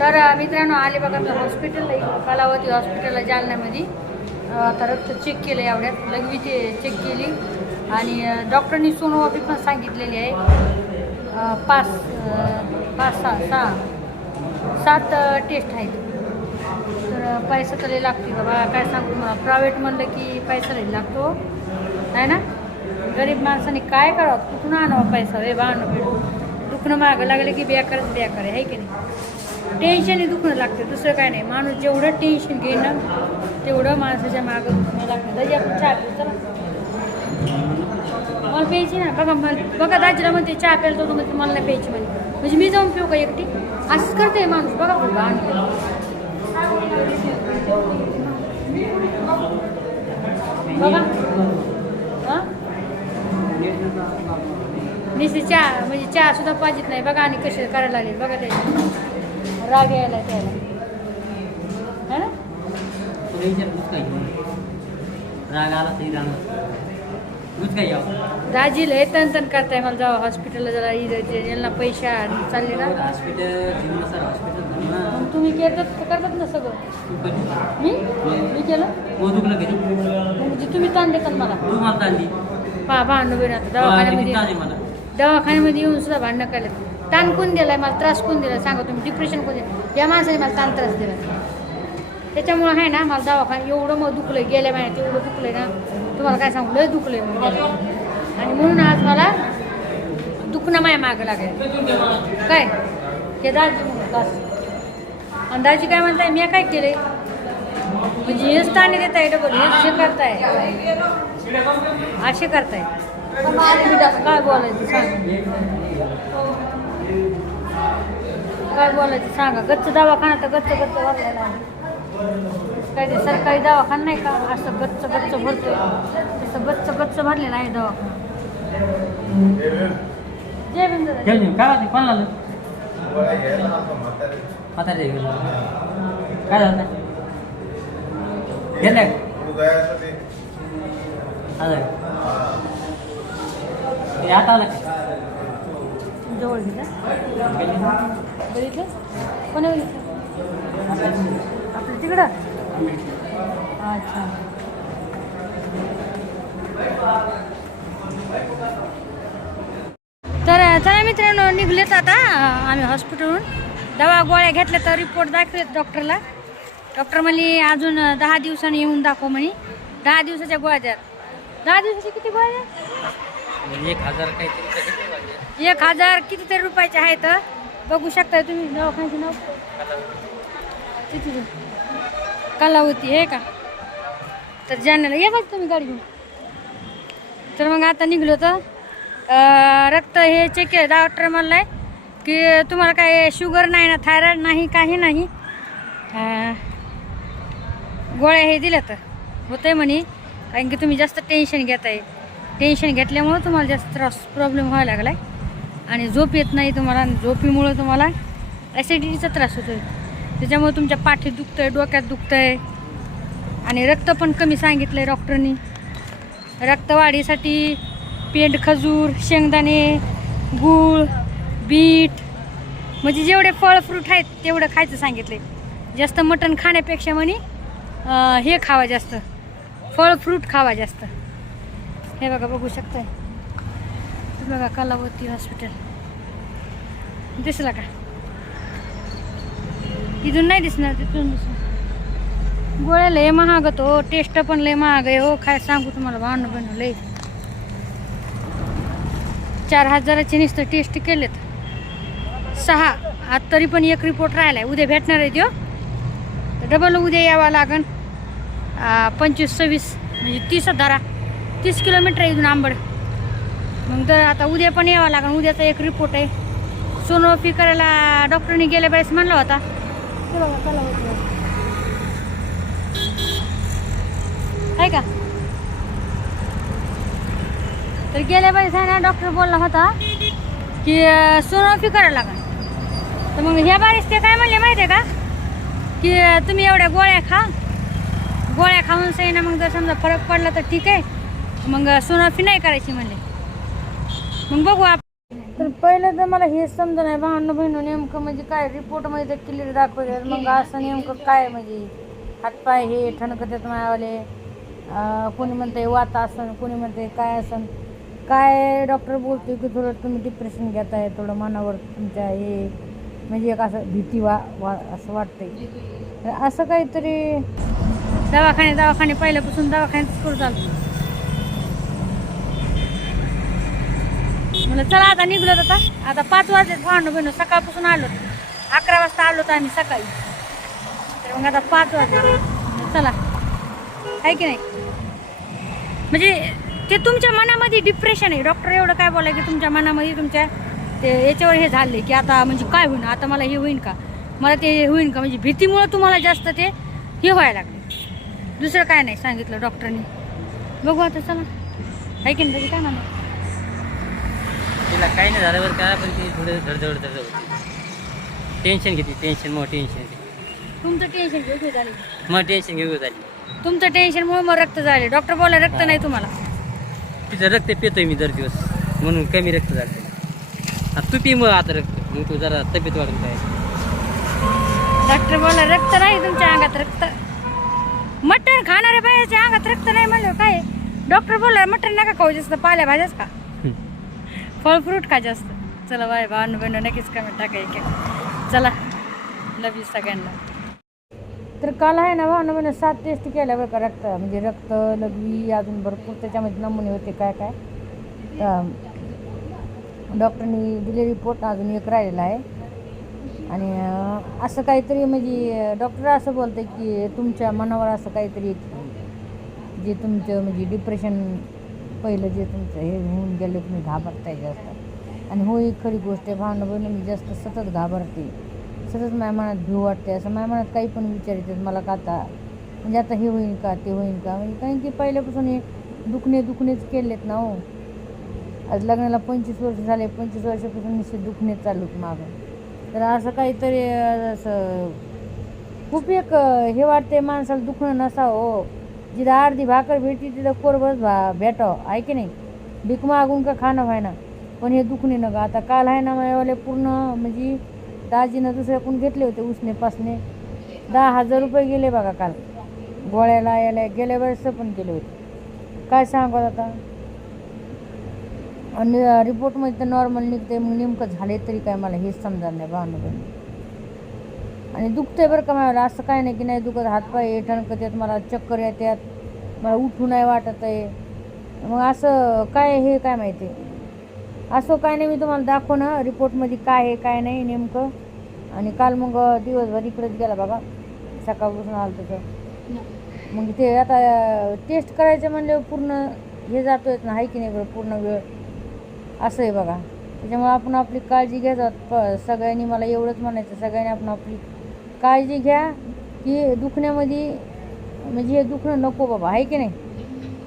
तर मित्रांनो अलिबागातलं हॉस्पिटल मी कलावती हॉस्पिटलला जालन्यामध्ये. तर रक्त चेक केलं आहे एवढ्यात. लघवी ते चेक केली. आणि डॉक्टरनी सोनोग्राफी पण सांगितलेली आहे. पाच पाच सहा सहा. सात टेस्ट आहेत. तर पैसा तरी लागते बाबा. काय सांगू प्रायव्हेट म्हणलं की पैसा लई लागतो. आहे ना? गरीब माणसाने काय करावं? कुठून आणावं पैसा? वे बाणं भेटू दुखणं मागं लागलं की बेकारच बेकार. आहे की नाही? टेन्शन दुखणं लागतं. दुसरं काय नाही. माणूस जेवढं टेन्शन घेणं तेवढं माणसाच्या मागं दुखणं लागतं. दाजी आपण चहा पिऊ चला. मला प्यायची ना. बघा मला बघा दाजीला म्हणते चहा प्यायला तो म्हणते मला नाही प्यायची म्हणजे म्हणजे मी जाऊन पिऊ का एकटी? असंच करते माणूस बघा बघा हां निशी चहा म्हणजे चहा सुद्धा पाहिजेत नाही. बघा आणि कसे करायला लागेल. बघा त्याचे. राग यायला त्याला. है ना? राग आला तरी राग दूध काय घ्यावं? दाजी लय तन तन करताय मला जावं हॉस्पिटलला जरा यांना पैसे आणि चालले ना? मग तुम्ही करतात करतात ना सगळं. मी? मी केलं? दुखलं म्हणजे तुम्ही ताण देतात मला. पा भांडण बिन आता दवाखान्यामध्ये दवाखान्यामध्ये येऊन सुद्धा भांडणं केलं ताण कोण दिलाय? मला त्रास कोण दिला सांगा तुम्ही. डिप्रेशन कोण दिलं या माणसाने मला ताण त्रास दिला त्याच्यामुळं आहे ना मला दवाखाना एवढं मग दुखलंय गेल्या महिन्यात एवढं दुखलंय ना. तुम्हाला काय सांगू लय दुखलंय मग आणि म्हणून आज मला दुखणं माया मागं लागेल. काय? हे दाजी म्हणून आणि दाजी काय म्हणताय मी काय केले म्हणजे हेच ताणे देत आहे डबल हेच हे करताय. असे करताय. काय बोलायचं सांग. काय बोलायचं सांगा. गच्च दवाखाना तर गच्च गच्च भरलेला आहे. काय ते सरकारी दवाखाना नाही का? असं गच्च गच्च भरतोय. तसं गच्च गच्च भरलेला आहे दवाखाना. जय. ठेव ठेव. काय वाटते कोणाला आलं? म्हातारे गेलं काय झालं? घेतलं आता हे आता आलं काय जवळ घेतलं बघितलं? कोणी बघितलं? आपलं तिकडं? अच्छा. तर चला मित्रांनो निघलेत आता. आम्ही हॉस्पिटलहून दवा गोळ्या घेतल्या तर रिपोर्ट दाखवलेत डॉक्टरला डॉक्टर म्हणली अजून दहा दिवसांनी येऊन दाखव म्हणे. दहा दिवसाच्या गोळ्या द्या. दहा दिवसाच्या किती गोळ्या द्या? म्हणजे एक हजार काहीतरी. एक हजार कितीतरी रुपयाचे आहेत बघू शकता तुम्ही दवाखान्याचे नाव. किती कलावती आहे का? तर जाण्याला ये बघ तुम्ही गाडी घेऊन. तर मग आता निघलो तर रक्त हे चेक केलं. डॉक्टर म्हणलंय की तुम्हाला काय शुगर नाही ना थायरॉइड नाही काही नाही. गोळ्या हे दिल्या तर. होतंय म्हणे. कारण की तुम्ही जास्त टेन्शन घेताय. टेन्शन घेतल्यामुळं तुम्हाला जास्त त्रास प्रॉब्लेम व्हायला लागला आहे आणि झोप येत नाही तुम्हाला आणि झोपीमुळं तुम्हाला ॲसिडिटीचा त्रास होतो त्याच्यामुळे तुमच्या पाठीत दुखतं आहे डोक्यात दुखतं आहे आणि रक्त पण कमी सांगितलं आहे डॉक्टरनी. रक्तवाढीसाठी पेंड खजूर शेंगदाणे गूळ बीट म्हणजे जेवढे फळ फ्रूट आहेत तेवढं खायचं सांगितले जास्त मटण खाण्यापेक्षा म्हणे हे खावा जास्त. फळ फ्रूट खावा जास्त. हे बघा बघू शकताय. बघा कलावती हॉस्पिटल. दिसला का? इथून नाही दिसणार तिथून दिसणार. गोळ्या लय महाग तो हो, टेस्ट पण लय महाग आहे हो. काय सांगू तुम्हाला भावनं बनव लय. चार हजाराचे नुसतं टेस्ट केलेत. सहा आज तरी पण एक रिपोर्ट राहिलाय. उद्या भेटणार आहे तो तर डबल उद्या यावं लागन. पंचवीस सव्वीस म्हणजे तीस धरा तीस किलोमीटर आहे इथून आंबड. मग तर आता उद्या पण यावं लागेल उद्याचा एक रिपोर्ट आहे. सोनोपी करायला डॉक्टरनी गेल्या वेळेस म्हणला होता. ते बघा, चला आहे का? तर गेल्या वेळेस आहे ना डॉक्टर बोलला होता की सोनोग्राफी करायला लागेल तर मग ह्या बारीस ते काय म्हणले माहिती आहे का की तुम्ही एवढ्या गोळ्या खा. गोळ्या खाऊन सही ना मग जर समजा फरक पडला तर ठीक आहे. मग सोनोग्राफी नाही करायची म्हणले. मग बघू आपण पहिलं तर मला हेच समजा नाही. भावना बहिणू नेमकं म्हणजे काय? रिपोर्टमध्ये तर क्लिअर दाखवले मग असं नेमकं काय म्हणजे? हातपाय हे ठणकतात मायावाले. कोणी म्हणते वात असन कोणी म्हणते काय असन. काय डॉक्टर बोलतोय की थोडं तुम्ही डिप्रेशन घेताय थोडं मनावर तुमच्या हे म्हणजे एक असं भीती वा वा असं वाटतंय. तर असं काहीतरी दवाखाने दवाखाने पहिल्यापासून दवाखान्यात करू चालतो म्हणलं चला आता निघलो आता. आता पाच वाजले भांडू बहिणू सकाळपासून आलो अकरा वाजता आलो तर आम्ही सकाळी. तर मग आता पाच वाजले. चला. आहे की नाही? म्हणजे ते तुमच्या मनामध्ये डिप्रेशन आहे. डॉक्टर एवढं काय बोलाय की तुमच्या मनामध्ये तुमच्या ते याच्यावर हे झाले की आता म्हणजे काय होईन? आता मला हे होईन का? मला ते होईन का? म्हणजे भीतीमुळं तुम्हाला जास्त ते हे व्हायला लागले. दुसरं काय नाही सांगितलं डॉक्टरनी बघू आता चला. आहे की नाही? काय म्हणा. तिला काही नाही झालं बरं का पण ती थोडं धडधड धडधड होती. टेन्शन घेते टेन्शन मग टेन्शन तुमचं टेन्शन घेऊ झाले. मग टेन्शन घेऊ झाली. तुमचं टेन्शनमुळे मग रक्त झाले. डॉक्टर बोला रक्त नाही तुम्हाला. तिचं रक्त पितोय मी दर दिवस. म्हणून कमी रक्त झालं तू पी मग आता रक्त. मग तू जरा तब्येत वाढून काय डॉक्टर बोला रक्त नाही तुमच्या अंगात रक्त. मटण खाणाऱ्या बायाच्या अंगात रक्त नाही म्हणलं काय? डॉक्टर बोला मटण नका खाऊ जास्त पाल्या भाज्याच का फळ फ्रूट खा जास्त. चला बाय भावनं बहिणं नक्कीच कमेंट टाका एक चला लव यू सगळ्यांना. तर काल आहे ना भावनं बहिणं सात टेस्ट केल्या बरं का रक्त. म्हणजे रक्त लघवी अजून भरपूर त्याच्यामध्ये नमुने होते काय काय. तर डॉक्टरनी दिले रिपोर्ट अजून एक राहिलेला आहे. आणि असं काहीतरी म्हणजे डॉक्टर असं बोलतं की तुमच्या मनावर असं काहीतरी जे तुमचं म्हणजे डिप्रेशन पहिलं जे तुमचं हे होऊन गेलं तुम्ही घाबरताय जास्त. आणि हो एक खरी गोष्ट आहे. भावना बहिणी मी जास्त सतत घाबरते. सतत माझ्या मनात भीव वाटते. असं माझ्या मनात काही पण विचार येतात मला का आता? म्हणजे आता हे होईल का ते होईल का? म्हणजे कारण की पहिल्यापासून हे दुखणे दुखणेच केलेत ना हो. आज लग्नाला पंचवीस वर्ष झाले पंचवीस वर्षापासून निश्चित दुखणे चालू आहेत मागं. तर असं काहीतरी असं खूप एक हे वाटते माणसाला दुखणं नसावं हो. जिथं अर्धी भाकर भेटी तिथं कोरबस भा भेटावं. आहे की नाही? भीक मागून का खाणं व्हायना. पण हे दुखणे नका आता काल आहे ना माझ्यावाले पूर्ण म्हणजे दाजीनं दुसऱ्याकडून घेतले होते उसने पासने? दहा हजार रुपये गेले बघा काल. गोळ्याला यायला गेल्या वेळेस पण गेले होते. काय सांगत आता? आणि रिपोर्टमध्ये तर नॉर्मल निघते मग नेमकं झाले तरी काय? मला हेच समजा नाही भावना आणि दुखते बरं का मला. असं काय नाही की नाही दुखत. हातपाय हे ठणकत येत मला चक्कर येतात मला उठू नाही वाटत आहे. मग असं काय हे काय माहिती? असं काय नाही मी तुम्हाला दाखवणं. रिपोर्टमध्ये काय आहे काय नाही नेमकं. आणि काल मग दिवसभर इकडेच गेला बाबा. सकाळपासून आलं तसं मग ते आता टेस्ट करायचं म्हणल्यावर पूर्ण हे जातो आहेत ना आहे की नाही बरं पूर्ण वेळ? असं आहे बघा. त्याच्यामुळे आपण आपली काळजी घ्यायचा प- सगळ्यांनी मला एवढंच म्हणायचं. सगळ्यांनी आपण आपली काळजी घ्या की दुखण्यामध्ये म्हणजे हे दुखणं नको बाबा आहे की नाही?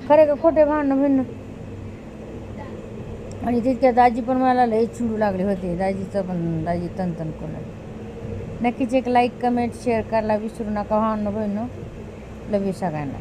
खरं का खोटे भांडणं भिन्न आणि तितक्या दाजी पण मला लई चिडू लागले होते. दाजीचं पण दाजी तनतन करून नक्कीच एक लाईक कमेंट शेअर करायला विसरू नका भांडणं बहिणं. लव सगळ्यांना.